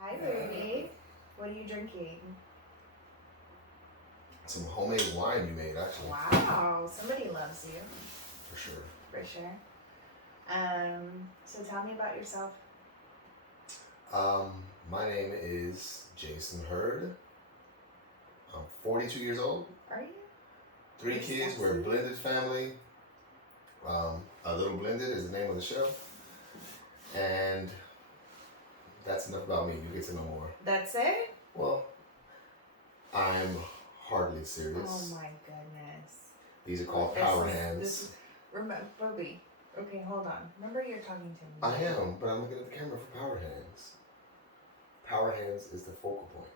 Hi, Rudy. What are you drinking? Some homemade wine you made, actually. Wow, somebody loves you. For sure. For sure. So tell me about yourself. My name is Jason Hurd. I'm 42 years old. Are you? 3 You're kids. sexy. We're a blended family. A Little Blended is the name of the show. And that's enough about me. You get to know more. That's it? Well, I'm hardly serious. Oh my goodness. These are called power hands. Remember, Bobby. Okay, hold on. Remember you're talking to me. I am, but I'm looking at the camera for power hands. Power hands is the focal point.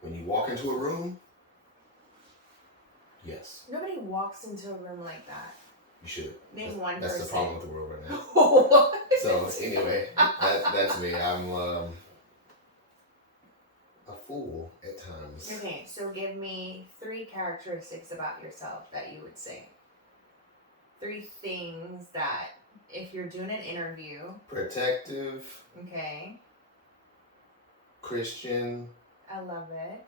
When you walk into a room, yes. Nobody walks into a room like that. You should. Name one That's person. the problem with the world right now. What? So anyway, that's me. I'm a fool at times. Okay, so give me 3 characteristics about yourself that you would say. 3 things that if you're doing an interview. Protective. Okay. Christian. I love it.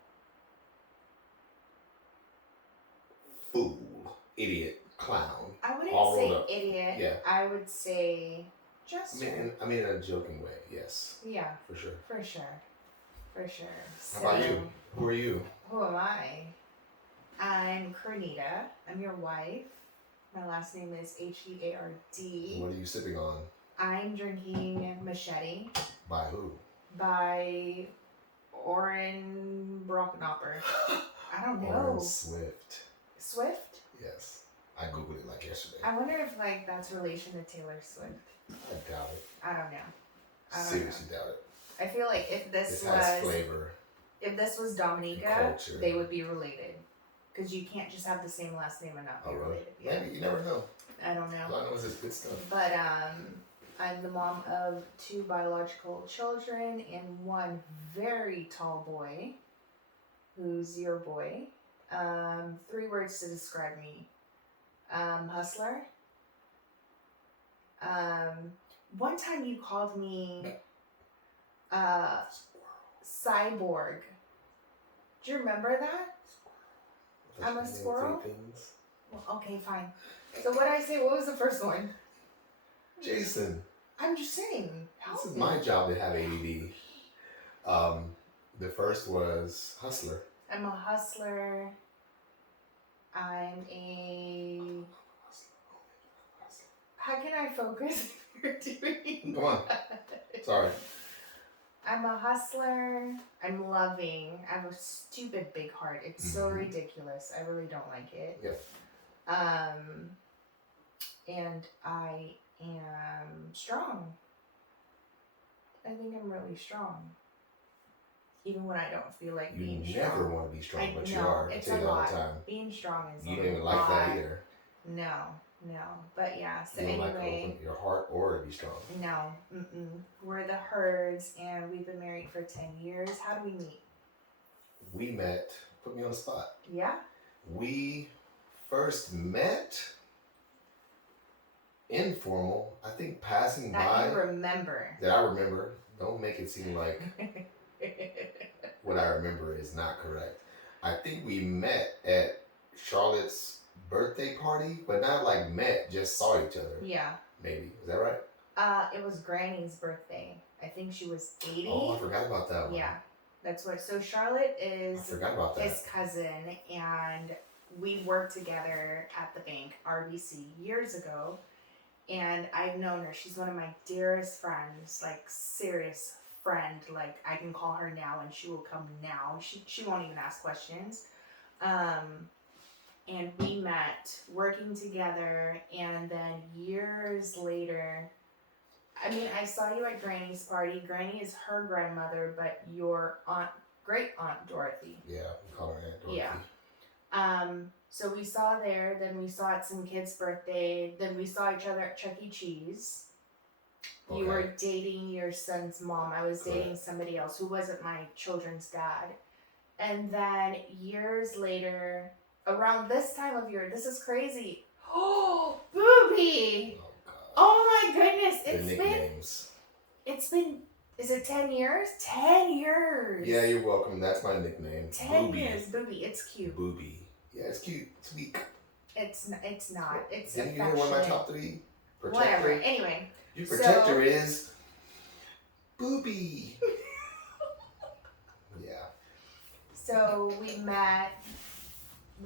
Fool. Idiot. Clown. I wouldn't all say rolled up. idiot. Yeah. I would say just. I mean in a joking way, yes. Yeah. For sure. For sure. For sure. How about you? Who are you? Who am I? I'm Cornita. I'm your wife. My last name is Heard. What are you sipping on? I'm drinking Machete. By who? By Oren Brocknopper. I don't know. Oren Swift. Swift? Yes. I googled it like yesterday. I wonder if that's relation to Taylor Swift. I doubt it. I don't know. Seriously doubt it. I feel like if this has flavor. If this was Dominica, culture. they would be related. Because you can't just have the same last name and not be related. Yeah. Maybe, you never know. I don't know. All I know is it's good stuff. But I'm the mom of 2 biological children and 1 very tall boy, who's your boy. 3 words to describe me. Hustler. One time you called me cyborg. Do you remember that? I'm a squirrel? Well, okay, fine. So what did I say? What was the first one? Jason. I'm just saying. This is my job to have ADD. The first was hustler. I'm a hustler. I'm a... How can I focus if you're doing Come on. Sorry. I'm a hustler. I'm loving. I have a stupid big heart. It's so ridiculous. I really don't like it. Yep. And I am strong. I think I'm really strong. Even when I don't feel like being strong. You never want to be strong, but you are. It's I tell a you all lot. the time. Being strong is You a didn't lot. like that either. No. But yeah, so you don't anyway. like to open your heart or to be strong. No. We're the Herds, and we've been married for 10 years. How do we meet? We met, put me on the spot. Yeah? We first met informal, I think passing by. That you remember. That I remember. Don't make it seem like what I remember is not correct. I think we met at Charlotte's birthday party, but not like met, just saw each other. Yeah. Maybe. Is that right? It was Granny's birthday. I think she was 80. Oh, I forgot about that one. Yeah. That's what. So Charlotte is I forgot about that. his cousin, and we worked together at the bank, RBC, years ago. And I've known her. She's one of my dearest friends, like serious friend. Like I can call her now and she will come now. She won't even ask questions. And we met working together, and then years later, I mean, I saw you at Granny's party. Granny is her grandmother, but your great aunt Dorothy. Yeah, we call her Aunt Dorothy. Yeah. So we saw there, then we saw at some kid's birthday, then we saw each other at Chuck E. Cheese. Okay. You were dating your son's mom. I was dating somebody else who wasn't my children's dad. And then years later, around this time of year, this is crazy. Oh, Booby! Oh, God. Oh my goodness! The nicknames. It's Is it 10 years? 10 years. Yeah, you're welcome. That's my nickname. 10 Booby. years, Booby. It's cute. Booby. Yeah, it's cute. It's weak. It's not. It's Didn't you affectionate. hear one of my top 3? Protector. Whatever. Anyway. Your protector is Booby. Yeah. So we met.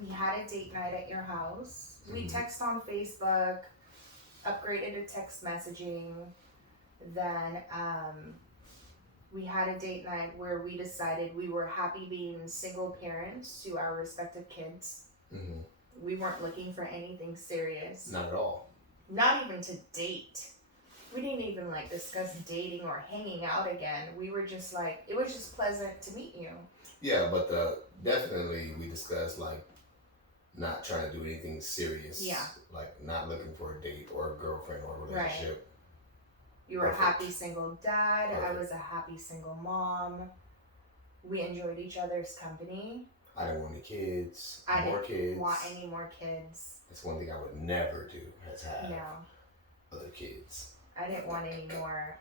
We had a date night at your house. We text on Facebook, upgraded to text messaging. Then we had a date night where we decided we were happy being single parents to our respective kids. Mm-hmm. We weren't looking for anything serious. Not at all. Not even to date. We didn't even like discuss dating or hanging out again. We were just like, it was just pleasant to meet you. Yeah, but definitely we discussed like not trying to do anything serious. Yeah. Like not looking for a date or a girlfriend or a relationship. Right. You were a Perfect. happy single dad. Perfect. I was a happy single mom. We enjoyed each other's company. I didn't want any kids. I more didn't kids. want any more kids. That's one thing I would never do. Is have No. other kids. I didn't want any more.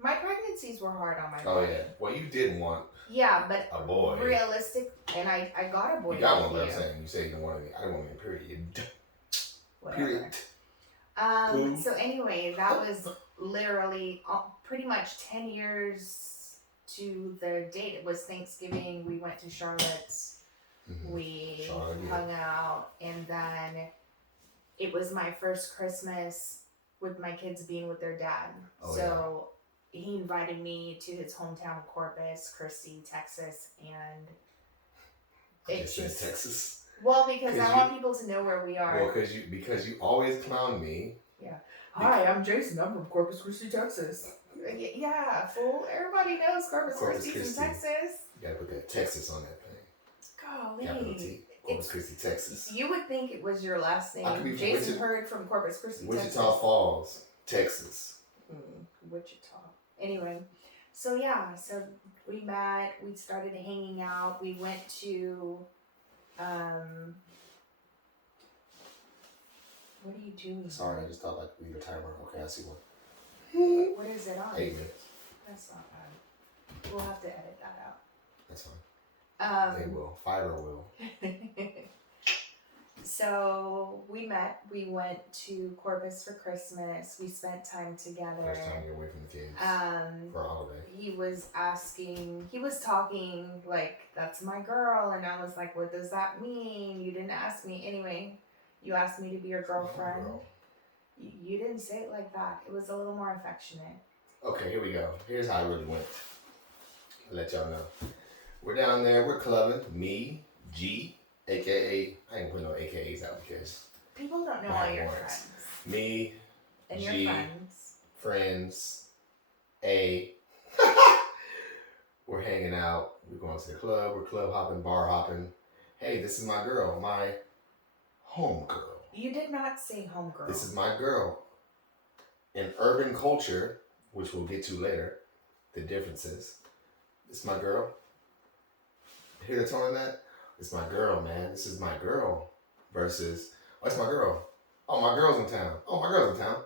My pregnancies were hard on my Oh body. yeah. Well, you did want Yeah, but a boy. realistic, and I got a boy. You got with one, but I'm you. saying you say you didn't want any. I didn't want any. Period. Whatever. Period. So anyway, that was literally pretty much 10 years to the date. It was Thanksgiving. We went to Charlotte's. Mm-hmm. We Charlotte, yeah. hung out, and then it was my first Christmas with my kids being with their dad. Oh, so he invited me to his hometown, Corpus Christi, Texas, and it's just Texas. well, because I 'Cause want people to know where we are. Well, because you always clown me. Hi, I'm Jason. I'm from Corpus Christi, Texas. Yeah, fool. Everybody knows Corpus Christi's in Christi. Texas. You gotta put that Texas on that thing. Capital Golly. T. Corpus Christi, Texas. You would think it was your last I could be name. from Jason Hurd from Corpus Christi, Texas. Wichita Falls, Texas. Wichita. Anyway, so yeah, so we met, we started hanging out, we went to, what are you doing? Sorry, I just thought like leave a timer. Okay, I see one. What is it on? 8 minutes. That's not bad. We'll have to edit that out. That's fine. They will. Fiverr will. So we met. We went to Corpus for Christmas. We spent time together. First time you're away from the kids for a holiday. He was talking like, that's my girl. And I was like, what does that mean? You didn't ask me. Anyway, you asked me to be your girlfriend. Girl. You didn't say it like that. It was a little more affectionate. Okay, here we go. Here's how it really went. I'll let y'all know. We're down there. We're clubbing. Me, G, AKA, I ain't putting no AKAs out because People don't know I all your want- friends. me, And G, your friends. friends, A. We're hanging out. We're going to the club. We're club hopping, bar hopping. Hey, this is my girl, my home girl. You did not say homegirl. This is my girl. In urban culture, which we'll get to later, the differences. This is my girl. Hear the tone of that? It's my girl, man. This is my girl. Versus, oh, it's my girl. Oh, my girl's in town. Oh, my girl's in town.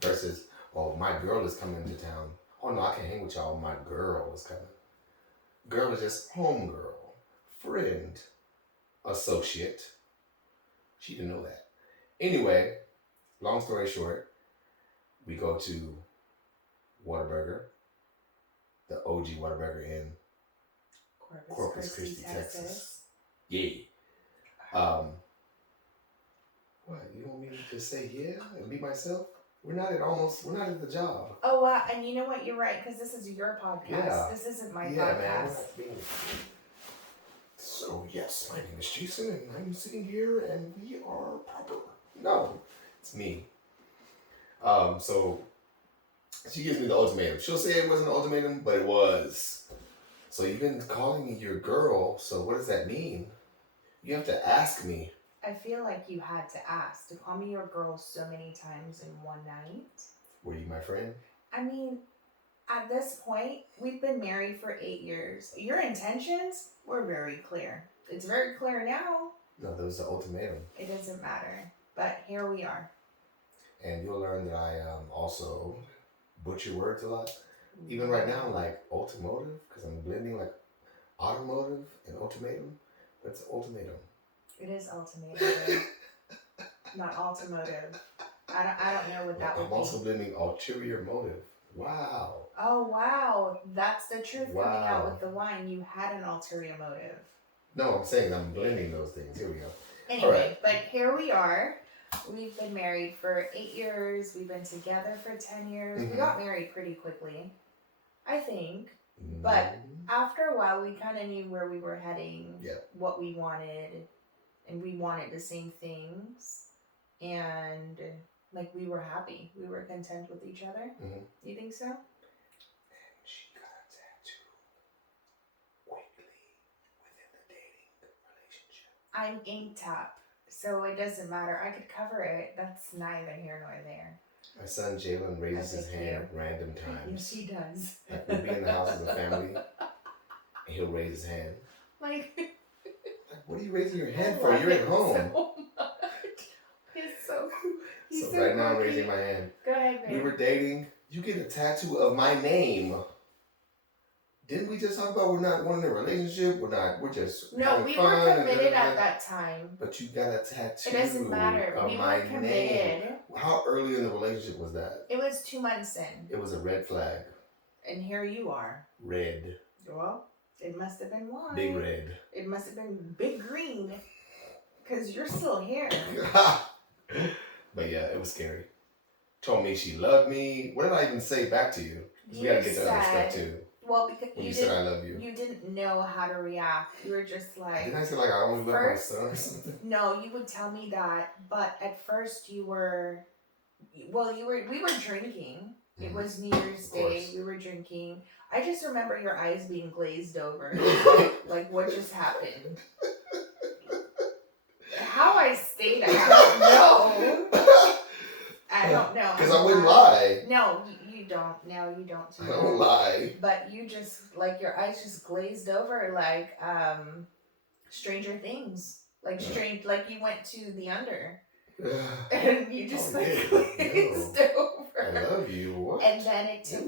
Versus, oh, my girl is coming to town. Oh, no, I can't hang with y'all. My girl is coming. Girl is just home girl, friend, associate. She didn't know that. Anyway, long story short, we go to Whataburger, the OG Whataburger in Corpus Christi, Texas. Yeah. What, you want me to just say yeah and be myself? We're not at the job. Oh, wow. And you know what? You're right, because this is your podcast. Yeah. This isn't my Yeah, podcast. man. So, yes, my name is Jason, and I'm sitting here, and we are proper. No, it's me. So, she gives me the ultimatum. She'll say it wasn't an ultimatum, but it was. So, you've been calling me your girl, so what does that mean? You have to ask me. I feel like you had to ask to call me your girl so many times in one night. Were you my friend? I mean, at this point, we've been married for 8 years. Your intentions were very clear. It's very clear now. No, that was the ultimatum. It doesn't matter. But here we are. And you'll learn that I also butcher words a lot. Even right now, like automotive, because I'm blending like automotive and ultimatum, but it's ultimatum. It is ultimatum, not automotive. I don't know what that would I'm be. also blending ulterior motive. Wow. Oh wow, that's the truth coming out Wow. with the wine. You had an ulterior motive. No, I'm saying I'm blending those things. Here we go. Anyway, Right. but here we are. We've been married for 8 years. We've been together for 10 years. We got married pretty quickly, I think. But after a while, we kind of knew where we were heading, what we wanted, and we wanted the same things. And like we were happy. We were content with each other. You think so? And she got a tattoo quickly within the dating relationship. I'm ink tap, so it doesn't matter. I could cover it. That's neither here nor there. My son Jalen raises his hand at random times. Yes, he does. Like we'll be in the house as a family, and he'll raise his hand. Like what are you raising your hand for? You're at home. So much. He's so cool. He's so right now I'm raising my hand. Go ahead, babe. We were dating. You get a tattoo of my name. Didn't we just talk about we're not wanting a relationship? We're just no, we were committed at that time. But you got a tattoo. It doesn't matter. Of we my were committed. Name. How early in the relationship was that? It was 2 months in. It was a red flag. And here you are. Red. Well, it must have been wine. Big red. It must have been big green. Because you're still here. But yeah, it was scary. Told me she loved me. What did I even say back to you? We gotta get to other stuff too. Well, because when you said I love you. You didn't know how to react. You were just like... Didn't I say like I only love my son or something? No, you would tell me that. But at first you were... Well, we were drinking. It was New Year's Day. We were drinking. I just remember your eyes being glazed over. Like what just happened? How I stayed, I don't know. I don't know. Because I wouldn't lie. No, you don't. No, you don't. I don't lie. But you just, like, your eyes just glazed over like Stranger Things. Like, like you went to the under. And you just glazed over. I love you. What? And then it took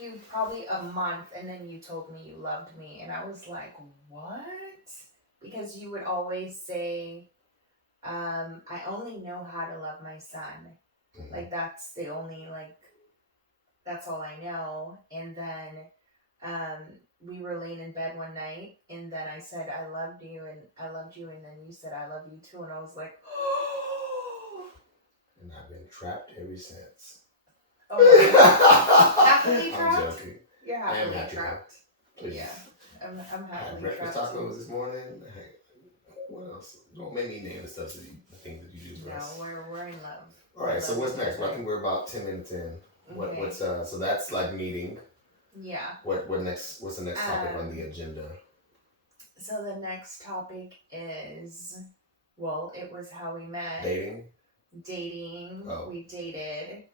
you probably a month, and then you told me you loved me, and I was like, what? Because you would always say, I only know how to love my son. Like that's the only, like, that's all I know. And then we were laying in bed one night, and then I said I loved you, and then you said I love you too, and I was like, oh. And I've been trapped ever since. Oh my God. Happily trapped? I'm joking. You're happily trapped. Please. Yeah. I'm happily I had breakfast trapped. tacos this morning. What else? Don't make me name the stuff the things that you do for us. No, we're in love. All right, so what's next? Well, I think we're about 10 minutes in. What's so that's like meeting. Yeah. What next? What's the next topic on the agenda? So the next topic is, well, it was how we met. Dating. Oh. We dated.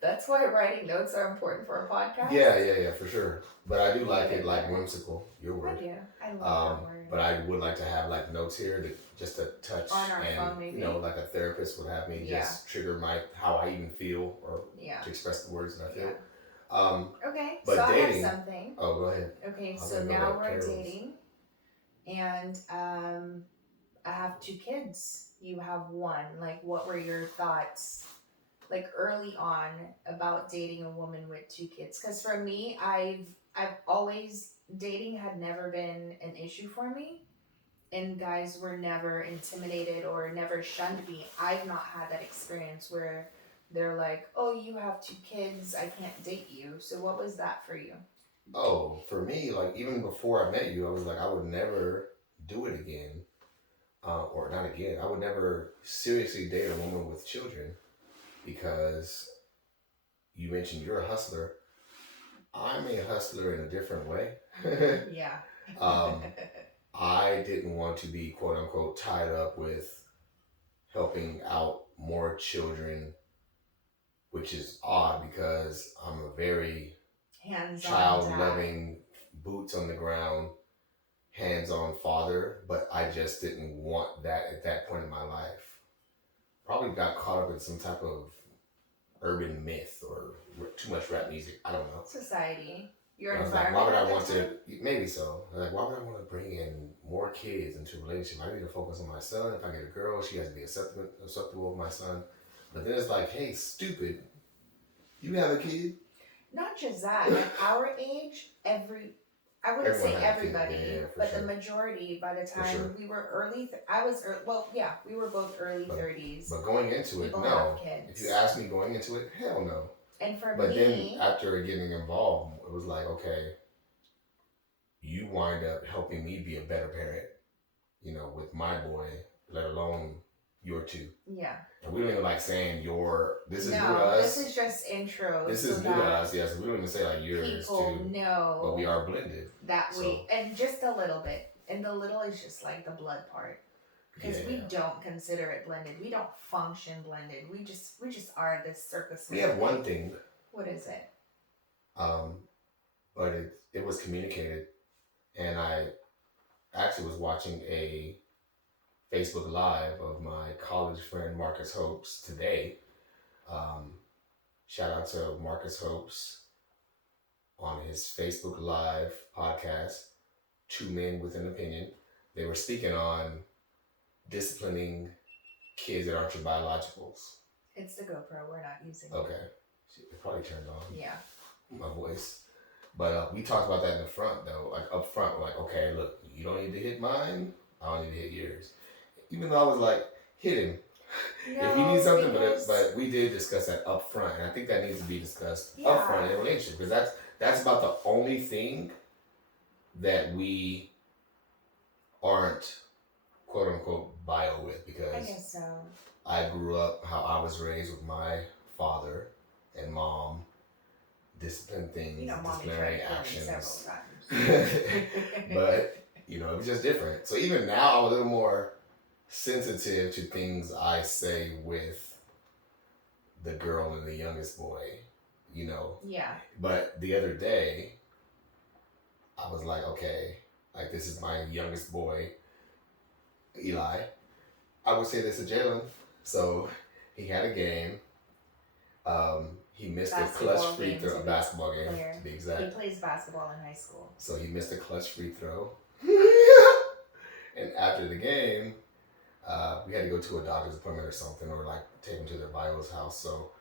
That's why writing notes are important for a podcast. Yeah, for sure. But I do like it, like whimsical. Your word. I do. I love that word. But I would like to have like notes here to just to touch on our and phone, maybe. You know, like a therapist would have me just trigger how I even feel or to express the words that I feel. Okay, but so dating, I have something. Oh, go ahead. Okay, so now we're dating, and I have 2 kids. You have 1. Like, what were your thoughts, like early on, about dating a woman with 2 kids? Because for me, I've always, dating had never been an issue for me, and guys were never intimidated or never shunned me. I've not had that experience where they're like, oh, you have 2 kids, I can't date you. So what was that for you? Oh, for me, like even before I met you, I was like, I would never do it again. Or not again. I would never seriously date a woman with children because you mentioned you're a hustler. I'm a hustler in a different way. Yeah. I didn't want to be quote unquote tied up with helping out more children, which is odd because I'm a very child-loving, boots on the ground, hands-on father, but I just didn't want that at that point in my life. Probably got caught up in some type of urban myth or too much rap music. I don't know. Society. Your I was like, environment. why would I at want that to? time? Maybe so. Like, why would I want to bring in more kids into a relationship? I need to focus on my son. If I get a girl, she has to be acceptable of my son. But then it's like, hey, stupid, you have a kid. Not just that. At our age, I wouldn't Everyone say had a kid. everybody, Yeah, for but sure. the majority. By the For time sure. we were we were both early 30s. But going into it, People no. have kids. If you ask me going into it, hell no. And for But me, then after getting involved, it was like, okay, you wind up helping me be a better parent, you know, with my boy, let alone your two. yeah. And we don't even like saying this is new to No, us. this is just intro. This so is new to us, yes. We don't even say like yours people too. know But we are blended. that So- we, and just a little bit. And the little is just like the blood part. Because we don't consider it blended. We don't function blended. We just are this circus. We have one thing. What is it? But it was communicated, and I actually was watching a Facebook Live of my college friend Marcus Hopes today. Shout out to Marcus Hopes on his Facebook Live podcast, Two Men with an Opinion. They were speaking on disciplining kids that aren't your biologicals. It's the GoPro. We're not using it. Okay. It probably turned on. Yeah. My voice. But we talked about that in the front, though. Like, up front, like, okay, look, you don't need to hit mine. I don't need to hit yours. Even though I was like, hit him. No, if you need something, because- but we did discuss that up front. And I think that needs to be discussed Yeah. up front in a relationship. Because that's about the only thing that we aren't, quote unquote, bio with. Because I guess so. I grew up how I was raised with my father and mom. Discipline things, You know, mommy disciplinary tried to kill me actions. several times. But, you know, it was just different. So even now, I'm a little more sensitive to things I say with the girl and the youngest boy, you know. Yeah. But the other day, I was like, okay, like this is my youngest boy, Eli. I would say this to Jalen. So he had a game. He missed a clutch free throw, a basketball game to be exact. He plays basketball in high school. So he missed a clutch free throw. And after the game, we had to go to a doctor's appointment or something, or like take him to their bio's house. So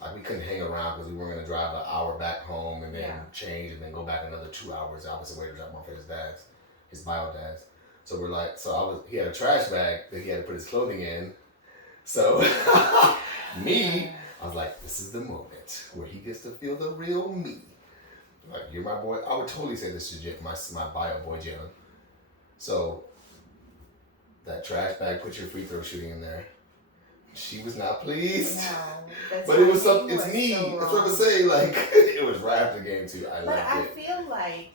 like we couldn't hang around because we weren't gonna drive an hour back home and then change and then go back another 2 hours the opposite way to drop him off at his bio dad's. So we're like, he had a trash bag that he had to put his clothing in. So I was like, this is the moment where he gets to feel the real me. Like, you're my boy. I would totally say this to my bio boy, Jalen. So, that trash bag, put your free throw shooting in there. She was not pleased. No, but it was something, it's me. So that's what I'm saying. Like, it was right after the game, too. I feel like,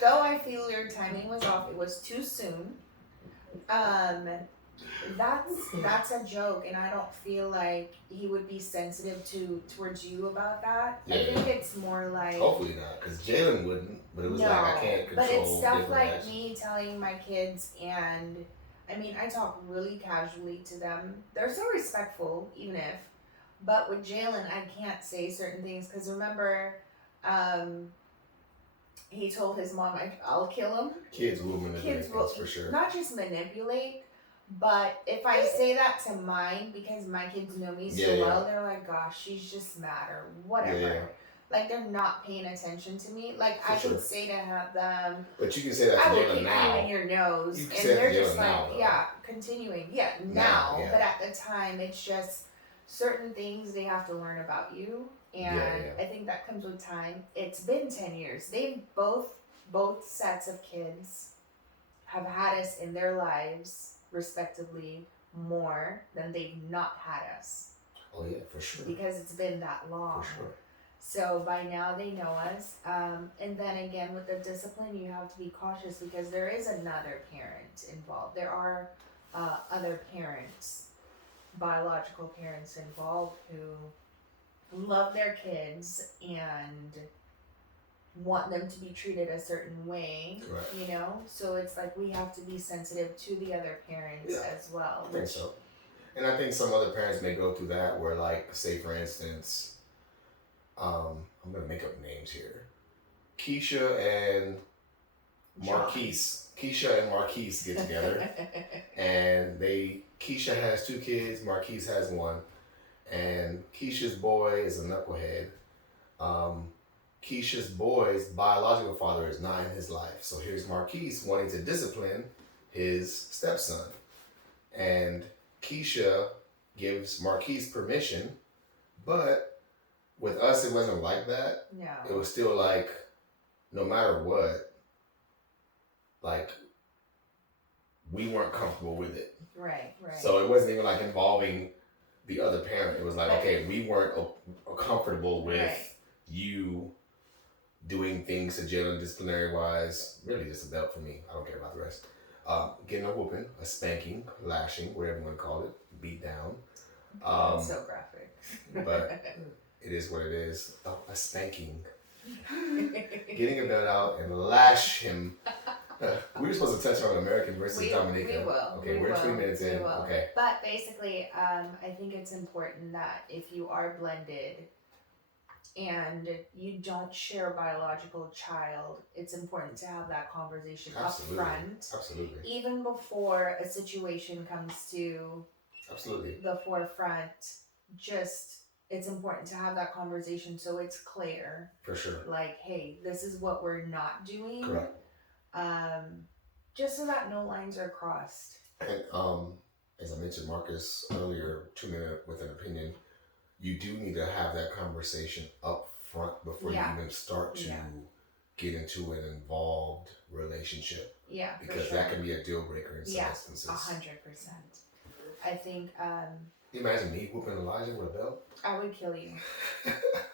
though I feel your timing was off, it was too soon. That's a joke, and I don't feel like he would be sensitive towards you about that. Yeah. I think it's more like, hopefully not, because Jalen wouldn't. But it was like I can't control. But it's stuff like reactions. me telling my kids, and I mean I talk really casually to them. They're so respectful, even if. But with Jalen, I can't say certain things because remember, he told his mom, "I'll kill him." Kids will manipulate things for sure. Not just manipulate. But if I say that to mine, because my kids know me so well, they're like, gosh, she's just mad or whatever. Yeah. Like, they're not paying attention to me. Like, I can say to them, but you can say that to Jalen now. I will kick you in your nose. You can and say they're that to just Jalen like, now, yeah, continuing. Yeah, now. But at the time, it's just certain things they have to learn about you. And I think that comes with time. It's been 10 years. They've both sets of kids have had us in their lives respectively more than they've not had us. Oh yeah, for sure. Because it's been that long. For sure. So by now they know us. And then again with the discipline you have to be cautious because there is another parent involved. There are other parents, biological parents involved who love their kids and want them to be treated a certain way, right. You know? So it's like we have to be sensitive to the other parents as well. I think so. And I think some other parents may go through that where, like, say for instance, I'm gonna make up names here. Keisha and Marquise. Keisha and Marquise get together, and Keisha has 2 kids, Marquise has 1, and Keisha's boy is a knucklehead. Um, Keisha's boy's biological father is not in his life, so here's Marquise wanting to discipline his stepson, and Keisha gives Marquise permission, but with us it wasn't like that. No. It was still like, no matter what, like, we weren't comfortable with it. Right. So it wasn't even like involving the other parent. It was like, okay, we weren't comfortable with you doing things to jail and disciplinary wise. Really just a belt for me. I don't care about the rest. Getting a whooping, a spanking, lashing, whatever you want to call it, beat down. That's so graphic. But it is what it is. Oh, a spanking. Getting a belt out and lash him. We were supposed to touch on American versus Dominica. We will. Okay, we're 2 minutes in. Okay. But basically, I think it's important that if you are blended and you don't share a biological child, it's important to have that conversation up front. Absolutely. Even before a situation comes to the forefront, it's important to have that conversation so it's clear. For sure. Like, hey, this is what we're not doing. Correct. Just so that no lines are crossed. And as I mentioned, Marcus earlier, 2 minute with an opinion, you do need to have that conversation up front before you even start to get into an involved relationship. Yeah, because for sure. that can be a deal breaker in some instances. 100%. I think. Imagine me whooping Elijah with a belt. I would kill you.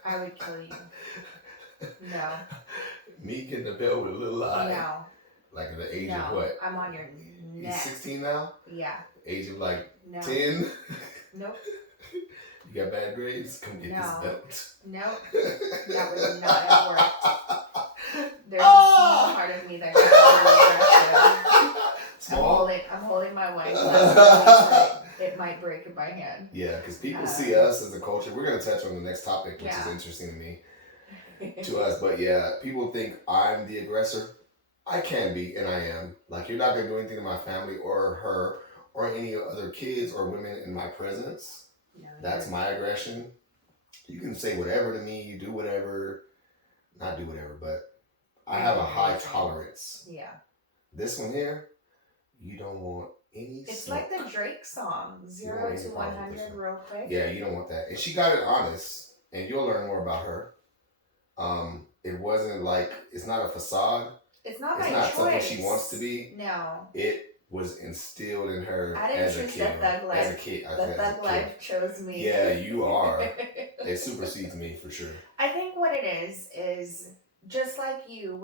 I would kill you. No. Me getting a belt with a little eye. No. Like at the age of what? I'm on your neck. He's 16 now? Yeah. Age of like No. 10? Nope. You got bad grades? Come get this belt. Nope. That would not have worked. There's a small part of me that got really aggressive. Small? I'm holding my wine glass. It might break in my hand. Yeah, because people see us as a culture. We're going to touch on the next topic, which is interesting to me, to us. But yeah, people think I'm the aggressor. I can be, and I am. Like, you're not going to do anything to my family or her or any other kids or women in my presence. No, that's my aggression. You can say whatever to me, you do whatever, not do whatever, but I have a high tolerance. Yeah. This one here, you don't want any It's smoke. like the Drake song, 0 to 100 real quick. Yeah, you don't want that. And she got it honest, and you'll learn more about her. It wasn't like, it's not a facade. It's not something she wants to be. No. It was instilled in her I didn't as a choose kid. the thug life. As a kid. The thug life chose me. Yeah, you are. It supersedes me for sure. I think what it is just like you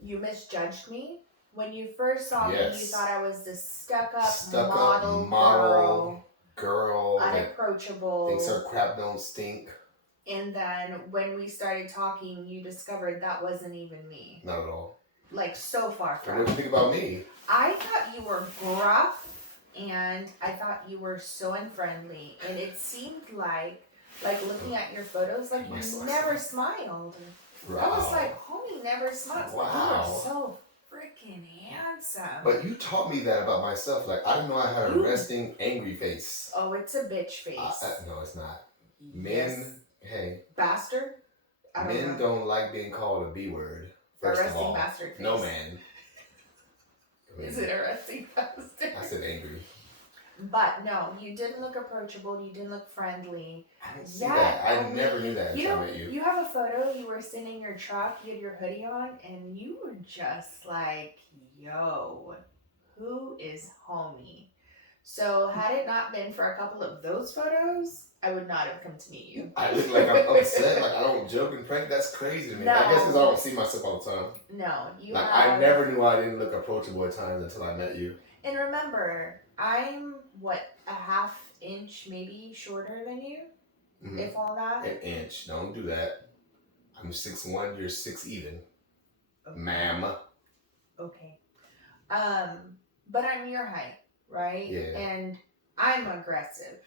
misjudged me. When you first saw me, you thought I was this stuck-up model girl, unapproachable. Thinks her crap don't stink. And then when we started talking, you discovered that wasn't even me. Not at all. Like, so far from. What do you think about me? I thought you were gruff, and I thought you were so unfriendly. And it seemed like looking at your photos, like you never smiled. Wow. I was like, homie never smiles. Wow. You are so freaking handsome. But you taught me that about myself. Like, I didn't know I had a resting, angry face. Oh, it's a bitch face. No, it's not. Men, hey. Bastard? Men don't like being called a B word. A resting bastard face. No man. Is it a resting bastard? I said angry. But no, you didn't look approachable. You didn't look friendly. I didn't see that. I never knew that until I met you. You have a photo. You were sitting in your truck. You had your hoodie on, and you were just like, "Yo, who is homie?" So had it not been for a couple of those photos, I would not have come to meet you. I look like I'm upset. Like, I don't joke and prank. That's crazy to me. No. I guess because I don't see myself all the time. No, you. Like, I never knew I didn't look approachable at times until I met you. And remember, I'm a half inch maybe shorter than you, if all that. An inch. Don't do that. I'm 6'1", you're 6 even. Okay. Ma'am. Okay. But I'm your height, right? Yeah. And I'm aggressive.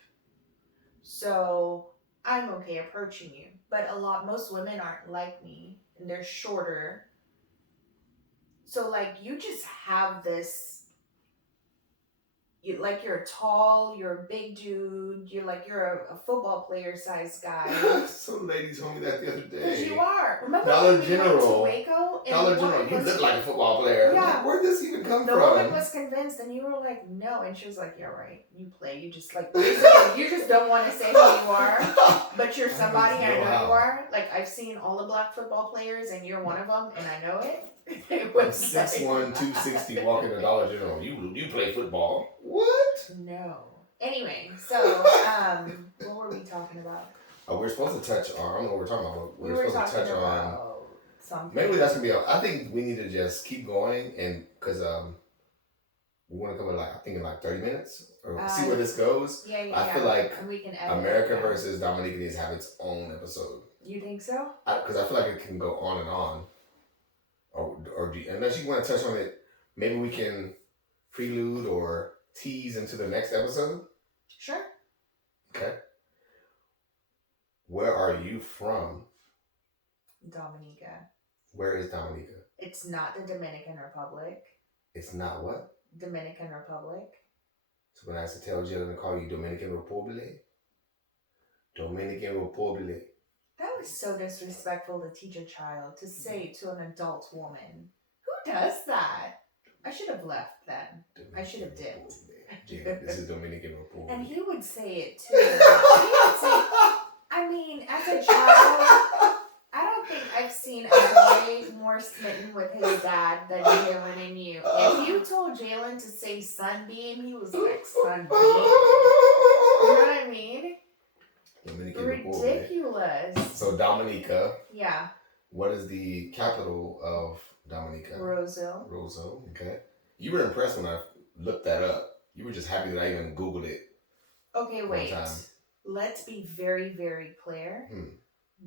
So I'm okay approaching you. But most women aren't like me and they're shorter. So like you just have this you're tall, you're a big dude, you're a football player size guy. Some lady told me that the other day. Because you are. Remember Dollar when we General. went to Waco? And Dollar General, you look like a football player. Yeah. Like, where'd this even come the from? The woman was convinced, and you were like, no. And she was like, yeah, right. You play. You just like, you just don't want to say who you are. But you're somebody. I know you are. Like, I've seen all the black football players, and you're one of them, and I know it. I'm 6'1", 260, walking to Dollar General. You play football. What? No. Anyway, so what were we talking about? We're supposed to touch on. I don't know what we're talking about. We were supposed to touch on something. Maybe that's gonna be. I think we need to just keep going, and because we want to come in I think in 30 minutes or see where this goes. Yeah. I feel like and we can America versus Dominica needs to have its own episode. You think so? Because I feel like it can go on and on. Or unless you want to touch on it, maybe we can prelude or tease into the next episode. Sure. Okay. Where are you from? Dominica. Where is Dominica? It's not the Dominican Republic. It's not what? Dominican Republic. So when I used to tell Jalen to call you Dominican Republic. Dominican Republic. That was so disrespectful to teach a child to say to an adult woman. Who does that? I should have left then. I should have dipped. Yeah, this is Dominican Republic. And he would say it too. He would say, I mean, as a child, I don't think I've seen a boy more smitten with his dad than Jalen and you. If you told Jalen to say sunbeam, he was like, sunbeam. You know what I mean? Dominican Ridiculous. Republic. So Dominica. Yeah. What is the capital of Dominica? Roseville. Okay. You were impressed when I looked that up. You were just happy that I even Googled it. Okay, wait. Let's be very, very clear.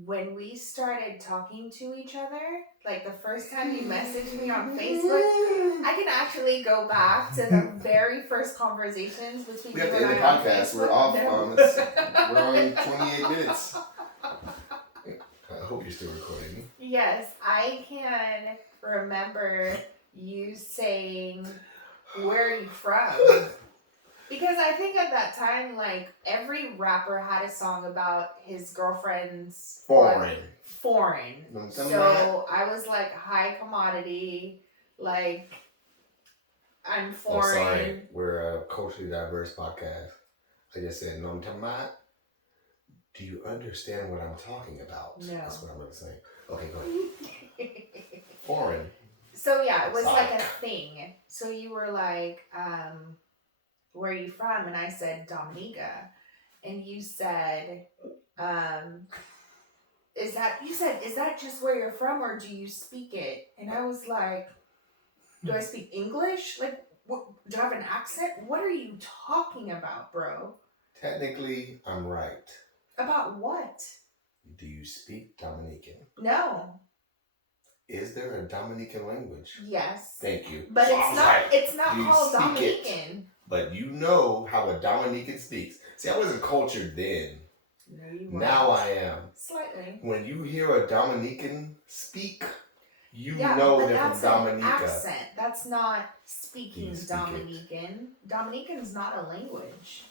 When we started talking to each other, like the first time you messaged me on Facebook, I can actually go back to the very first conversations between you and I. We have to end the podcast. We're off on we're on 28 minutes. I hope you're still recording. Yes, I can remember you saying, where are you from? Because I think at that time, like, every rapper had a song about his girlfriend's... Foreign. So I was like, high commodity, like, I'm foreign. Oh, sorry. We're a culturally diverse podcast. I just said, no, I'm talking about. Do you understand what I'm talking about? No. That's what I'm going to say. Okay, go ahead. Foreign. So yeah, it was like a thing. So you were like, where are you from? And I said, Dominica. And you said, is that just where you're from, or do you speak it? And I was like, do I speak English? Like, what, do I have an accent? What are you talking about, bro? Technically, I'm right. About what? Do you speak Dominican? No. Is there a Dominican language? Yes. Thank you. But it's not called Dominican. But you know how a Dominican speaks. See, I wasn't cultured then. No, you weren't. Now I am. Slightly. When you hear a Dominican speak, you know they're from Dominica. Accent. That's not speaking Dominican. Dominican's not a language.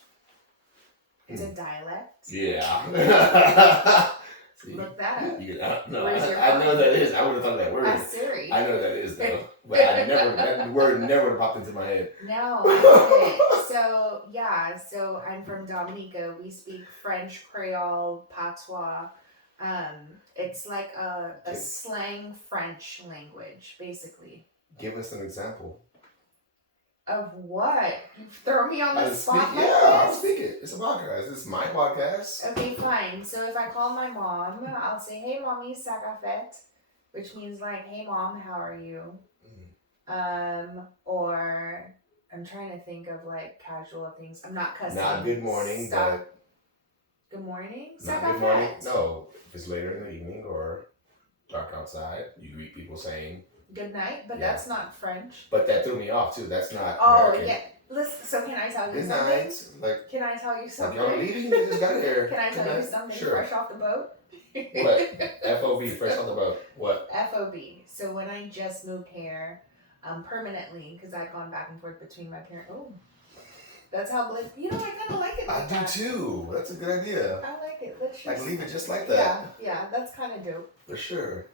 It's a dialect. Yeah. See, look that up. No, I know that is. I would have thought that word. Ask Siri. I know that is though, but that word never popped into my head. No. Okay. So I'm from Dominica. We speak French, Creole, Patois. It's like a slang French language, basically. Give us an example. Of what? You throw me on the spot like I'll speak it. It's a podcast. It's my podcast. Okay, fine. So if I call my mom, I'll say, hey, mommy, ça va fait? Which means like, hey, mom, how are you? Or I'm trying to think of like casual things. I'm not cussing. Not good morning, but... Good morning? Not good morning. No. If it's later in the evening or dark outside, you greet people saying... Good night, but that's not French. But that threw me off too. That's not American. Yeah. Listen, so can I tell you Good something? night. Like, Can I tell you like something? y'all leaving? You just got here. Can I Good tell you night. something Sure. fresh off the boat? What? FOB, fresh on the boat. What? FOB. So when I just moved here, permanently, because I'd gone back and forth between my parents. Oh, that's how I kind of like it. I Like do that. too. That's a good idea. I like it. Let's Like, just leave it just like that. Yeah, that's kind of dope. For sure.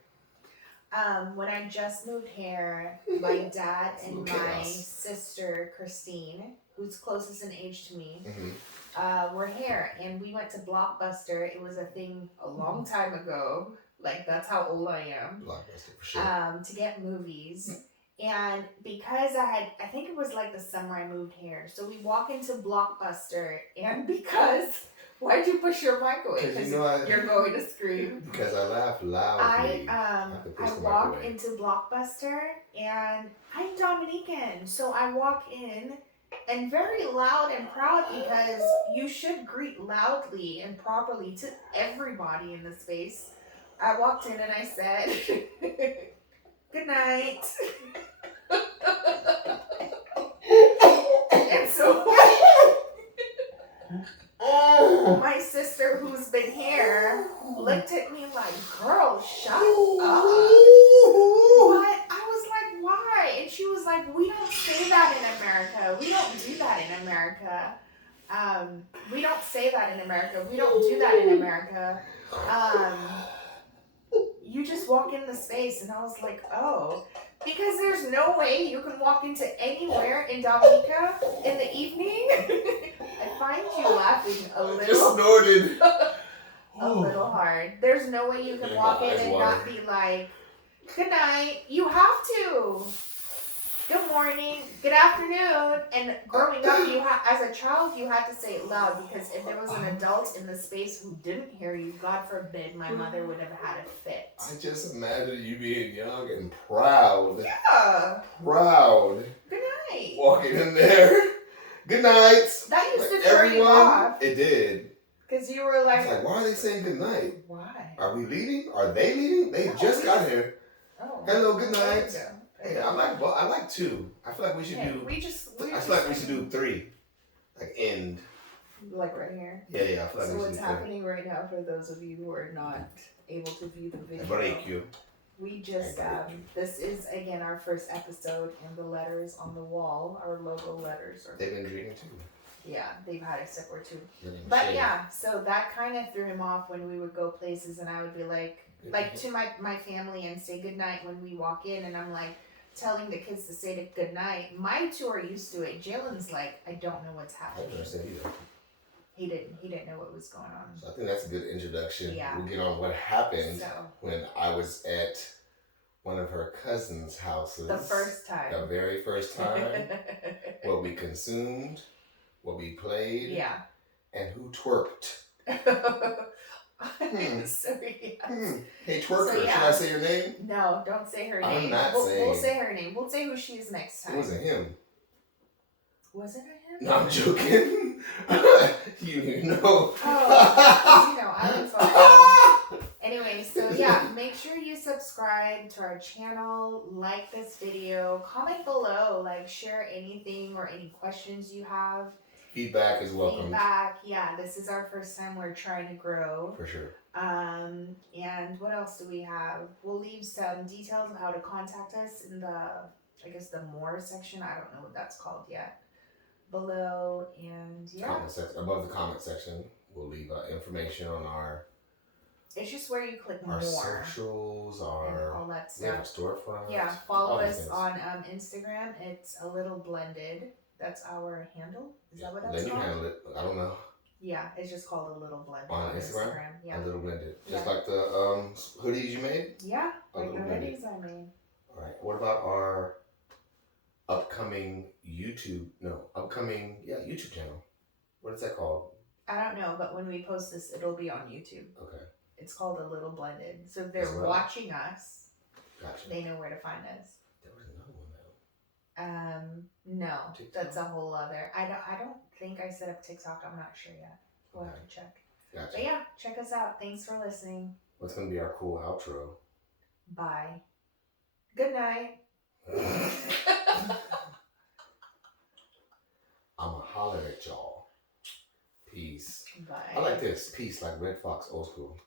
When I just moved here, my dad and Little my chaos. sister Christine, who's closest in age to me, Mm-hmm. were here, and we went to Blockbuster. It was a thing a long time ago. Like, that's how old I am. Blockbuster, for sure. To get movies. And because I think it was like the summer I moved here. So we walk into Blockbuster, and because, why'd you push your mic away? Because you know you're going to scream. Because I laugh loudly. I push the mic walk away. into Blockbuster, and I'm Dominican. So I walk in, and very loud and proud, because you should greet loudly and properly to everybody in the space. I walked in and I said, good night. And so my sister, who's been here, looked at me like, girl, shut up. But I was like, why? And she was like, we don't say that in America. We don't do that in America. We don't say that in America. We don't do that in America. You just walk in the space. And I was like, oh. Because there's no way you can walk into anywhere in Dominica in the evening. I find you laughing a little. Just snorted. A little hard. There's no way you can walk in and not be like, good night. You have to. Good morning. Good afternoon. And growing up, as a child, you had to say it loud, because if there was an adult in the space who didn't hear you, God forbid, my mother would have had a fit. I just imagine you being young and proud. Yeah. Proud. Good night. Walking in there. Good night. That used Like to throw you off. It did. Because you were like, why are they saying good night? Why? Are we leaving? Are they leaving? They just got here. Oh. Hello, good night. There you go. Hey, I like two. I feel like we should do. I feel like we should do three. Like end. Like right here. Yeah, I feel like So we should what's do happening right now, for those of you who are not able to view the video? Break you. We just this is again our first episode, and the letters on the wall, our logo letters, are. They've been drinking too. Yeah, they've had a sip or two. But yeah, so that kind of threw him off when we would go places, and I would be like to my family and say goodnight when we walk in, and I'm like telling the kids to say good night. My two are used to it. Jalen's like, I don't know what's I happening. don't understand either. He didn't know what was going on. So I think that's a good introduction. Yeah. We'll get on what happened So, when I was at one of her cousin's houses. the first time. The very first time. What we consumed, what we played, Yeah. and who twerked. So, yeah. Hey, twerker, So, yeah. should I say your name? No, don't say her I'm name. not we'll saying. We'll say her name. We'll say who she is next time. It wasn't him. Was it him? No, I'm joking. you know. Oh, I would fuck him. Anyway, so yeah, make sure you subscribe to our channel, like this video, comment below, like share anything or any questions you have. Feedback is welcome. Yeah, this is our first time we're trying to grow. For sure. And what else do we have? We'll leave some details of how to contact us in the more section. I don't know what that's called yet. Below, and yeah. Comment section, above the comment section, we'll leave information on our. It's just where you click our more. Socials, and all that we have a stuff. storefront. Yeah, follow all these us things. on Instagram. It's A Little Blended. That's our handle. Is that what that's Then you called? handle it. I don't know. Yeah, it's just called A Little Blended On Instagram? Yeah. A little blended, just Yeah. like the hoodies you made. Yeah, A like the Little Blended. hoodies I made. All right. What about our upcoming YouTube channel? What is that called? I don't know, but when we post this, it'll be on YouTube. Okay. It's called A Little Blended. So if they're As well? watching us, Gotcha. they know where to find us. There was another one though. No, TikTok? that's a whole other. I don't think I set up TikTok. I'm not sure yet. We'll have to check. Gotcha. But yeah, check us out. Thanks for listening. What's gonna be our cool outro? Bye. Good night. holler at y'all. Peace. Bye. I like this. Peace, like Red Fox, old school.